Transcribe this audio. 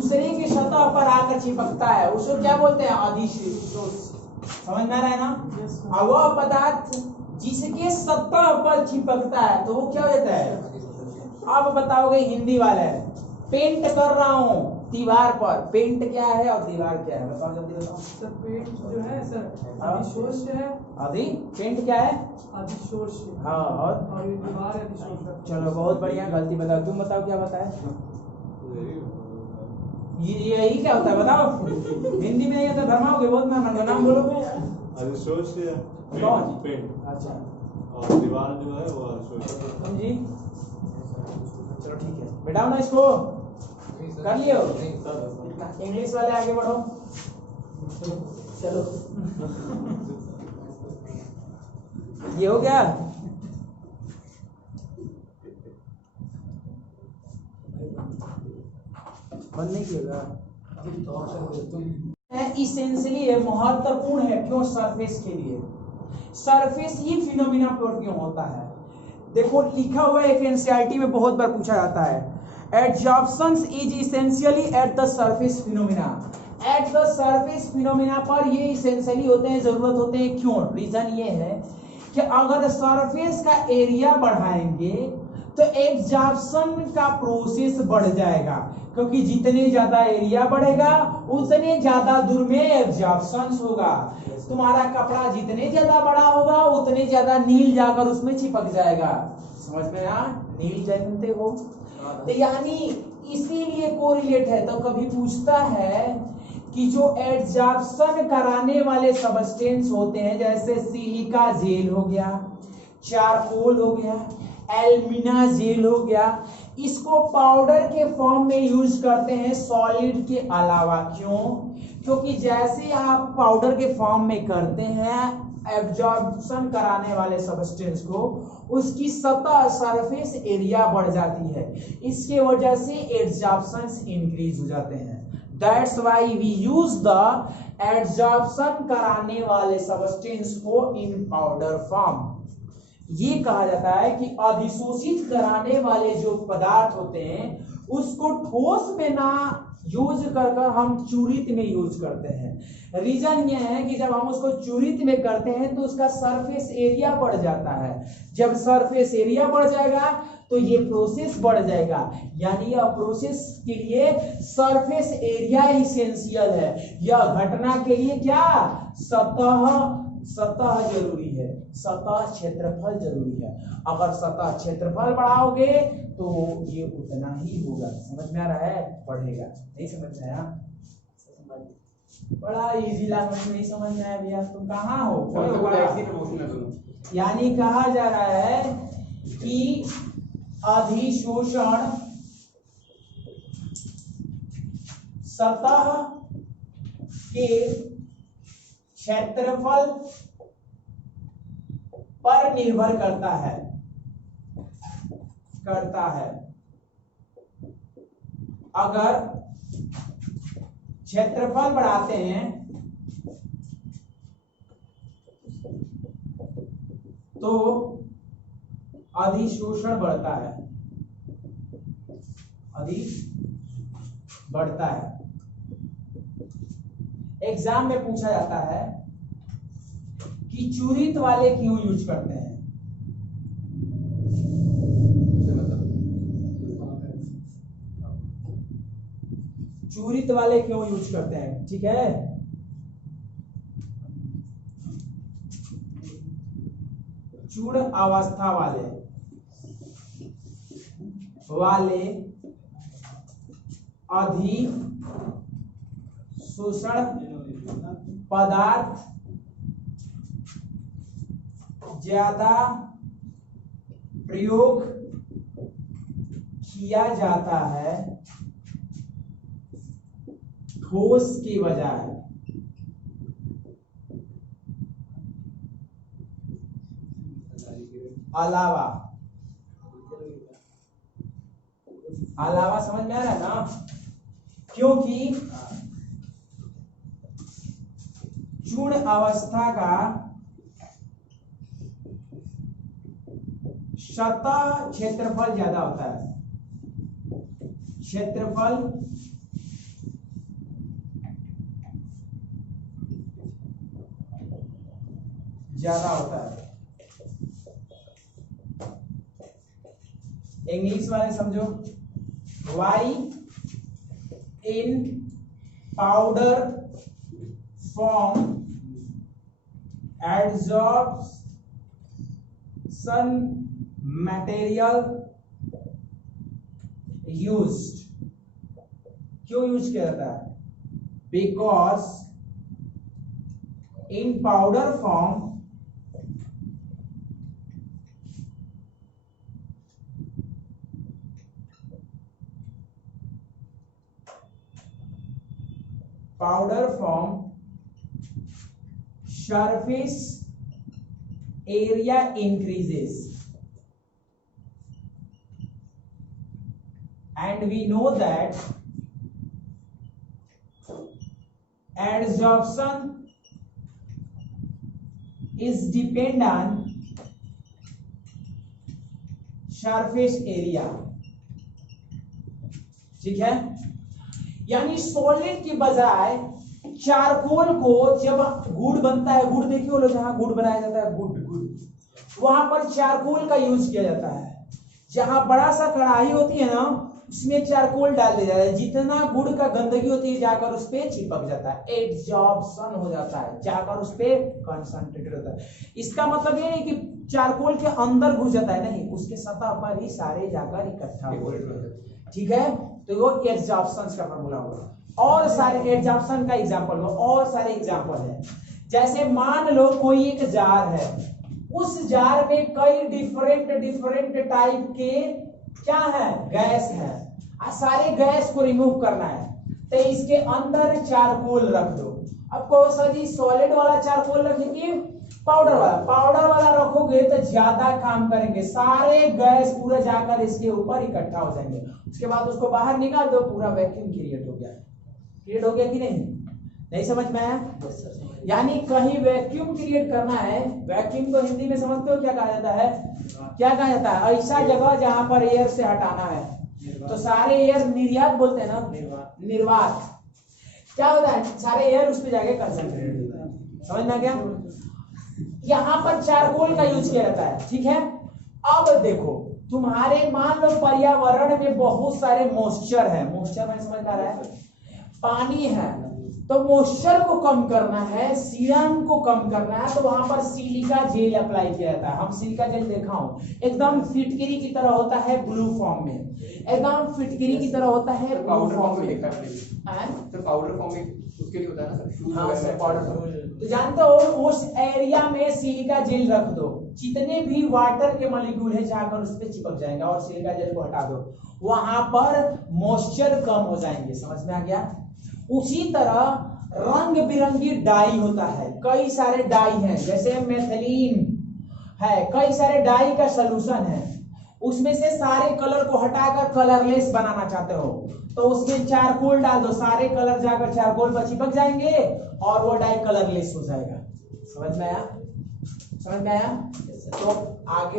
दूसरे की सतह पर आकर चिपकता है उसको क्या बोलते हैं? अधिशोष। समझ में आ रहा है ना? अब वह पदार्थ जिसके सतह पर चिपकता है तो वो क्या हो जाता है? अब बताओगे हिंदी वाले, पेंट कर रहा हूँ दीवार पर, पेंट क्या है और दीवार क्या है? बताओ जल्दी बताओ सर। पेंट जो है सर अधिशोष है। अधि पेंट क्या है? अधिशोष। हाँ और ये दीवार है अधिशोष। चलो बहुत बढ़िया, गलती बताओ। तुम बताओ क्या बताए? ये यही क्या होता है बताओ? हिंदी में ये तो भरमाओगे बहुत। मैं नाम बोलोगे अधिशोष कौन? पेंट। अच्छा और दीवार जो है वो अधिशोष। तुम जी चलो ठीक है, बैठाओ ना इसको, कर लियो। इंग्लिश वाले आगे बढ़ो, चलो। ये हो गया। बंद नहीं किएगा। इसेंशियली है, महत्वपूर्ण है। क्यों? सरफेस के लिए। सरफेस ही फिनोमिना पर क्यों होता है? देखो लिखा हुआ है, एनसीईआरटी में बहुत बार पूछा जाता है, adsorptions is essentially at the surface phenomena. At the surface phenomena पर ये इसेंशियली होते हैं, जरूरत होते हैं। क्यों? रीजन ये है कि अगर सरफेस का एरिया बढ़ाएंगे तो एब्जॉर्प्शन का प्रोसेस बढ़ जाएगा, क्योंकि जितने ज्यादा एरिया बढ़ेगा उतने ज्यादा दूर में एब्जॉर्प्शन होगा। तुम्हारा कपड़ा जितने ज्यादा बड़ा होगा उतने ज्यादा नील जाकर उसमें चिपक जाएगा। समझ में आ? नील जानते हो? तो यानी इसीलिए कोरिलेट है। तो कभी पूछता है कि जो एब्जॉर्प्शन कराने वाले सबस्टेंस होते हैं, जैसे सिलिका जेल हो गया, चारकोल हो गया, एल्मिना जेल हो गया, इसको पाउडर के फॉर्म में यूज करते हैं सॉलिड के अलावा। क्यों? क्योंकि जैसे आप पाउडर के फॉर्म में करते हैं एब्जॉर्प्शन कराने वाले सब्सटेंस को, उसकी सतह सरफेस एरिया बढ़ जाती है, इसके वजह से एब्जॉर्प्शन इंक्रीज हो जाते हैं। That's why we use the absorption कराने वाले सब्सटेंस को इन पाउडर फॉर्म। ये कहा जाता है कि अधिशोषित कराने वाले जो पदार्थ होते हैं उसको ठोस में ना यूज कर हम चूरित में यूज करते हैं। रीजन ये है कि जब हम उसको चूरित में करते हैं तो उसका सरफेस एरिया बढ़ जाता है। जब सरफेस एरिया बढ़ जाएगा तो ये प्रोसेस बढ़ जाएगा। यानी यह प्रोसेस के लिए सरफेस एरिया इसेंशियल है। यह घटना के लिए क्या? सतह जरूरी है, सतह क्षेत्रफल जरूरी है। अगर सतह क्षेत्रफल बढ़ाओगे तो ये उतना ही होगा। समझ में आ रहा है? बढ़ेगा। नहीं समझ में आया? बड़ा इजी लैंग्वेज नहीं समझ में आया भैया? तुम कहाँ हो? यानी कहा जा रहा है कि अधिशोषण सतह के क्षेत्रफल पर निर्भर करता है। अगर क्षेत्रफल बढ़ाते हैं तो अधिशोषण बढ़ता है, बढ़ता है। एग्जाम में पूछा जाता है कि चूरित वाले क्यों यूज करते हैं? चूरित वाले क्यों यूज करते हैं? ठीक है, चूड़ अवस्था वाले अधिशोषण पदार्थ ज्यादा प्रयोग किया जाता है ठोस की बजाय। अलावा समझ में आ रहा है ना? क्योंकि चूड़ अवस्था का सतह क्षेत्रफल ज्यादा होता है। क्षेत्रफल ज्यादा होता है। इंग्लिश वाले समझो, why in powder form adsorption material used, क्यों यूज किया जाता है? Because in powder form surface area increases, and we know that adsorption is depend on surface area। ठीक है, यानी सॉलिड की बजाय चारकोल को जब गुड़ बनता है, गुड़ देखिए वो लोग जहां गुड़ बनाया जाता है, गुड़ वहां पर चारकोल का यूज किया जाता है। जहां बड़ा सा कढ़ाई होती है ना, उसमें चारकोल डाल दिया जाता है, जितना गुड़ का गंदगी होती है जाकर उस पे चिपक जाता है, एडजॉर्प्शन हो जाता है, जाकर उस पे कंसंट्रेटेड होता है। इसका मतलब ये नहीं कि चारकोल के अंदर घुस जाता है, नहीं, उसके सतह पर ही सारे जाकर इकट्ठा हो जाते हैं। ठीक है, तो वो एडजॉर्प्शन का फॉर्मूला होगा। और सारे एडजॉर्प्शन का एग्जांपल हो, और सारे एग्जांपल है। जैसे मान लो कोई एक जार है, उस जार में कई डिफरेंट टाइप के क्या है, गैस है, सारे गैस को रिमूव करना है, तो इसके अंदर चारकोल रख दो। अब कहो सर जी सॉलिड वाला चारकोल रखेंगे पाउडर वाला रखोगे तो ज्यादा काम करेंगे, सारे गैस पूरा जाकर इसके ऊपर इकट्ठा हो जाएंगे, उसके बाद उसको बाहर निकाल दो, पूरा वैक्यूम क्रिएट हो गया कि नहीं समझ में आया? यानी कहीं वैक्यूम क्रिएट करना है, वैक्यूम को हिंदी में समझते हो क्या कहा जाता है? ऐसा जगह जहां पर एयर से हटाना है, तो सारे एयर निर्यात बोलते हैं ना, निर्वात। क्या होता है, सारे एयर उस पे जाके कंसंट्रेट होता है। समझ में आ गया? यहाँ पर चारकोल का यूज किया जाता है। ठीक है, अब देखो तुम्हारे मान लो पर्यावरण में बहुत सारे मॉइस्चर है, मॉइस्चर में समझ आ रहा है, पानी है, तो मॉइस्चर को कम करना है, सीरम को कम करना है, तो वहां पर सिलिका जेल अप्लाई किया जाता है। हम सिलिका जेल देखा हूं, एकदम फिटकरी की तरह होता है, ब्लू फॉर्म में, एकदम फिटकरी की तरह होता है, पाउडर फॉर्म में में। देखा है सर, पाउडर फॉर्म में उसके लिए होता है ना सर, शूज हाँ वगैरह सर, में। पाउडर तो जानते हो उस एरिया में सिलिका जेल रख दो, जितने भी वाटर के मॉलिक्यूल है जाकर उस पर चिपक जाएंगे, और सिलिका जेल को हटा दो, वहां पर मॉइस्चर कम हो जाएंगे। समझ में आ गया? उसी तरह रंग बिरंगी डाई होता है, कई सारे डाई हैं, जैसे मेथिलीन है, कई सारे डाई का सलूशन है, उसमें से सारे कलर को हटाकर कलरलेस बनाना चाहते हो, तो उसमें चारकोल डाल दो, सारे कलर जाकर चारकोल पर चिपक जाएंगे और वो डाई कलरलेस हो जाएगा। समझ में आया? तो आगे